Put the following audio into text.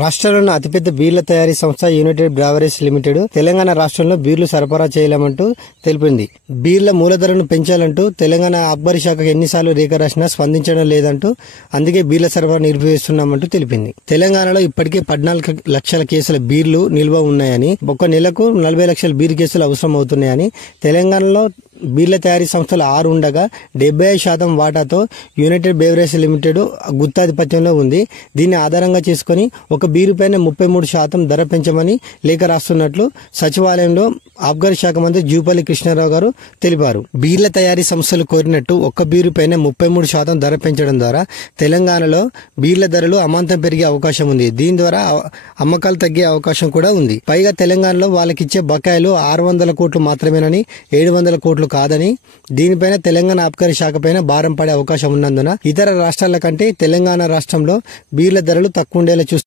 రాష్ట్రంలోని అతిపెద్ద బీర్ల తయారీ సంస్థ యునైటెడ్ బ్రావరీస్ లిమిటెడ్ తెలంగాణ రాష్ట్రంలో బీర్లు సరఫరా చేయలేమంటూ తెలిపింది. బీర్ల మూలధరను పెంచాలంటూ తెలంగాణ ఆబ్కారీ శాఖకు ఎన్నిసార్లు లేఖ రాసినా స్పందించడం లేదంటూ, అందుకే బీర్ల సరఫరా నిలిపివేస్తున్నామంటూ తెలిపింది. తెలంగాణలో ఇప్పటికే 14 లక్షల కేసుల బీర్లు నిల్వ ఉన్నాయని, ఒక నెలకు 40 లక్షల బీర్ కేసులు అవసరం అవుతున్నాయని, తెలంగాణలో బీర్ల తయారీ సంస్థలు 6 ఉండగా 75% వాటాతో యునైటెడ్ బ్రేవరీస్ లిమిటెడ్ గుత్తాధిపత్యంలో ఉంది. దీన్ని ఆధారంగా చేసుకుని ఒక బీరు పైన 33% ధర పెంచమని లేఖ రాస్తున్నట్లు సచివాలయంలో ఆబ్కారీ శాఖ మంత్రి జూపల్లి కృష్ణారావు గారు తెలిపారు. బీర్ల తయారీ సంస్థలు కోరినట్టు ఒక్క బీరు పైన 33% ధర పెంచడం ద్వారా తెలంగాణలో బీర్ల ధరలు అమాంతం పెరిగే అవకాశం ఉంది. దీని ద్వారా అమ్మకాలు తగ్గే అవకాశం కూడా ఉంది. పైగా తెలంగాణలో వాళ్ళకిచ్చే బకాయిలు 600 కోట్లు మాత్రమేనని, 700 కోట్లు కాదని, దీనిపైన తెలంగాణ ఆబ్కారీ శాఖ పైన భారం పడే అవకాశం ఉన్నందున ఇతర రాష్ట్రాల కంటే తెలంగాణ రాష్ట్రంలో బీర్ల ధరలు తక్కువ ఉండేలా